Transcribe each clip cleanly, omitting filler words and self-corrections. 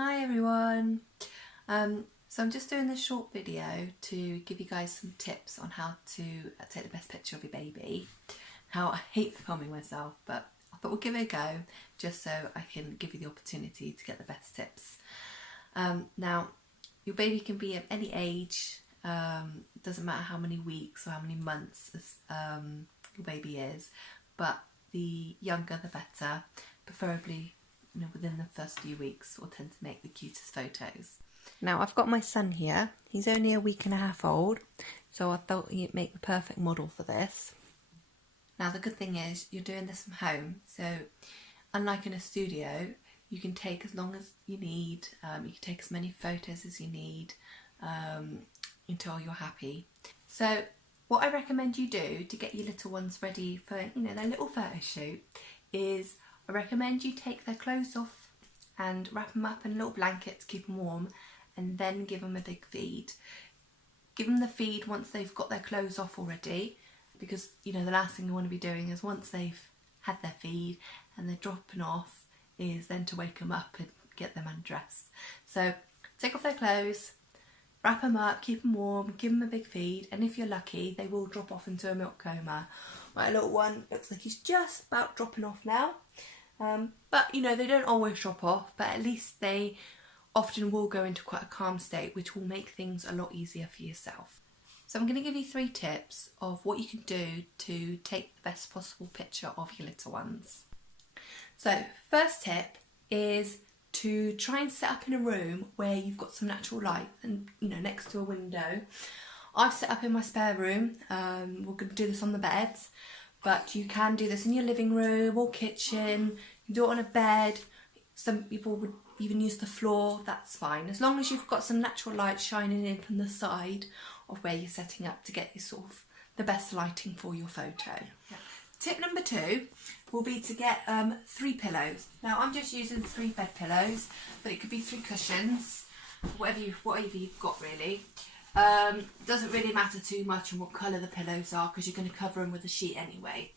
Hi everyone. So I'm just doing this short video to give you guys some tips on how to take the best picture of your baby. Now, I hate filming myself, but I thought we'll give it a go just so I can give you the opportunity to get the best tips. Now, your baby can be of any age. It doesn't matter how many weeks or how many months your baby is, but the younger the better, preferably within the first few weeks will tend to make the cutest photos. Now I've got my son here. He's only a week and a half old, so I thought he'd make the perfect model for this. Now the good thing is you're doing this from home, so unlike in a studio, you can take as long as you need, you can take as many photos as you need until you're happy. So what I recommend you do to get your little ones ready for their little photo shoot is I recommend you take their clothes off and wrap them up in a little blanket to keep them warm, and then give them a big feed. Give them the feed once they've got their clothes off already, because the last thing you want to be doing is once they've had their feed and they're dropping off is then to wake them up and get them undressed. So take off their clothes, wrap them up, keep them warm, give them a big feed, and if you're lucky they will drop off into a milk coma. My little one looks like he's just about dropping off now. But they don't always drop off, but at least they often will go into quite a calm state, which will make things a lot easier for yourself. So I'm going to give you 3 tips of what you can do to take the best possible picture of your little ones. So first tip is to try and set up in a room where you've got some natural light and next to a window. I've set up in my spare room. We're going to do this on the beds. But you can do this in your living room or kitchen, you can do it on a bed, some people would even use the floor, that's fine. As long as you've got some natural light shining in from the side of where you're setting up to get you the best lighting for your photo. Yeah. Tip number 2 will be to get 3 pillows. Now I'm just using 3 bed pillows, but it could be 3 cushions, whatever you've got really. Doesn't really matter too much on what colour the pillows are because you're going to cover them with a sheet anyway.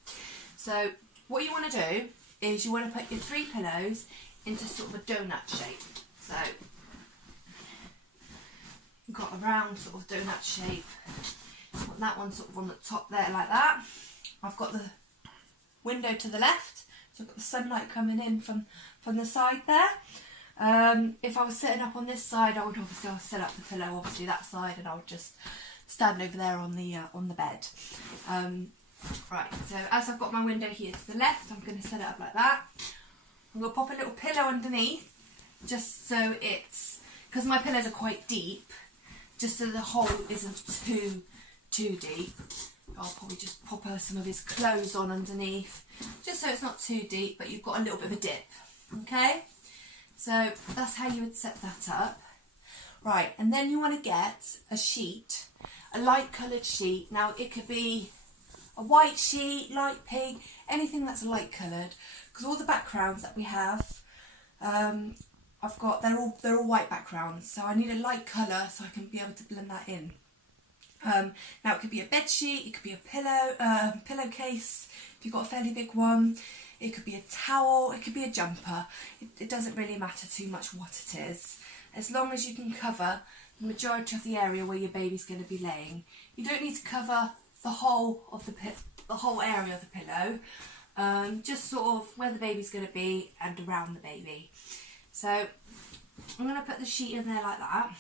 So what you want to do is you want to put your 3 pillows into sort of a donut shape. So you've got a round sort of donut shape. Got that one sort of on the top there like that. I've got the window to the left, so I've got the sunlight coming in from the side there. If I was sitting up on this side, I would obviously set up the pillow obviously that side, and I would just stand over there on the bed. Right, so as I've got my window here to the left, I'm going to set it up like that. I'm going to pop a little pillow underneath, just so because my pillows are quite deep, just so the hole isn't too deep. I'll probably just pop some of his clothes on underneath, just so it's not too deep, but you've got a little bit of a dip, okay? So that's how you would set that up. Right, and then you want to get a sheet, a light coloured sheet. Now it could be a white sheet, light pink, anything that's light coloured, because all the backgrounds that we have, they're all white backgrounds, so I need a light colour so I can be able to blend that in. Now it could be a bed sheet, it could be a pillowcase if you've got a fairly big one. It could be a towel, it could be a jumper. It doesn't really matter too much what it is, as long as you can cover the majority of the area where your baby's going to be laying. You don't need to cover the whole area of the pillow, just sort of where the baby's going to be and around the baby. So I'm going to put the sheet in there like that.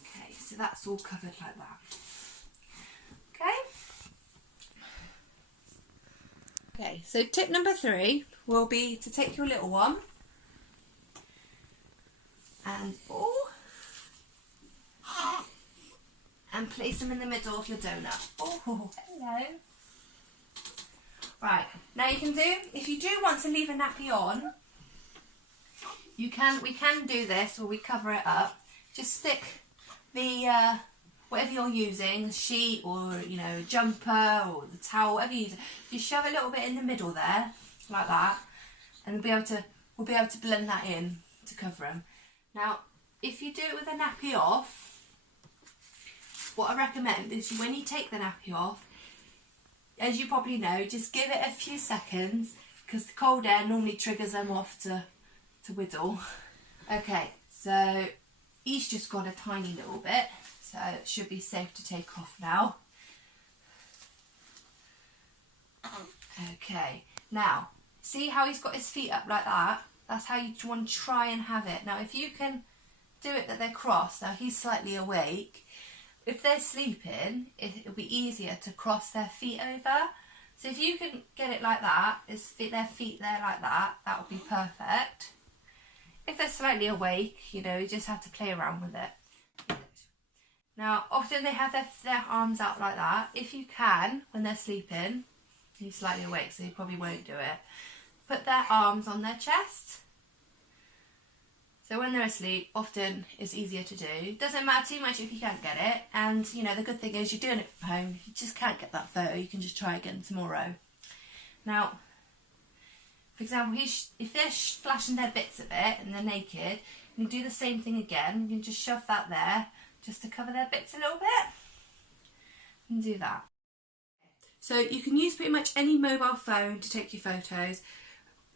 Okay, so that's all covered like that. Okay. Okay, so tip number 3 will be to take your little one and place them in the middle of your donut. Oh, hello. Right, now you can if you do want to leave a nappy on, we can do this, or we cover it up. Just stick the whatever you're using, a sheet or a jumper or the towel, whatever you use, you shove a little bit in the middle there, like that, and we'll be able to blend that in to cover them. Now, if you do it with a nappy off, what I recommend is when you take the nappy off, as you probably know, just give it a few seconds, because the cold air normally triggers them off to to whittle. Okay, so he's just got a tiny little bit, so it should be safe to take off now. Okay, now see how he's got his feet up like that? That's how you want to try and have it. Now if you can do it that they're crossed, now he's slightly awake. If they're sleeping, it'll be easier to cross their feet over. So if you can get it like that, their feet there like that, that would be perfect. If they're slightly awake, you know, you just have to play around with it. Now, often they have their arms out like that. If you can, when they're sleeping, he's slightly awake, so he probably won't do it. Put their arms on their chest. So when they're asleep, often it's easier to do. Doesn't matter too much if you can't get it. And, you know, the good thing is you're doing it from home. You just can't get that photo. You can just try again tomorrow. Now, for example, if they're flashing their bits a bit and they're naked, you can do the same thing again. You can just shove that there just to cover their bits a little bit. And do that. So you can use pretty much any mobile phone to take your photos.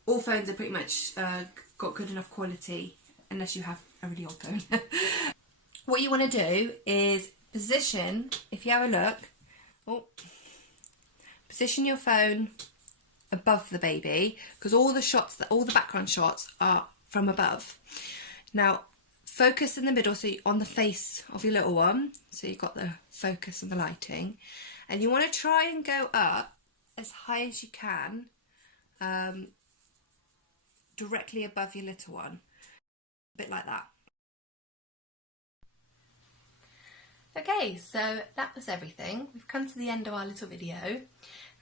All phones are pretty much got good enough quality, unless you have a really old phone. What you want to do is position, if you have a look, position your phone above the baby, because all the background shots are from above. Now focus in the middle, so on the face of your little one, so you've got the focus and the lighting, and you want to try and go up as high as you can, directly above your little one, a bit like that. Okay, so that was everything. We've come to the end of our little video.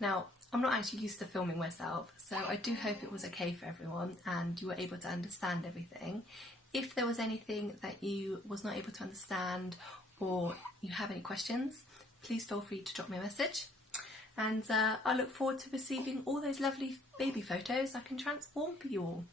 Now, I'm not actually used to filming myself, so I do hope it was okay for everyone and you were able to understand everything. If there was anything that you was not able to understand or you have any questions, please feel free to drop me a message. And I look forward to receiving all those lovely baby photos I can transform for you all.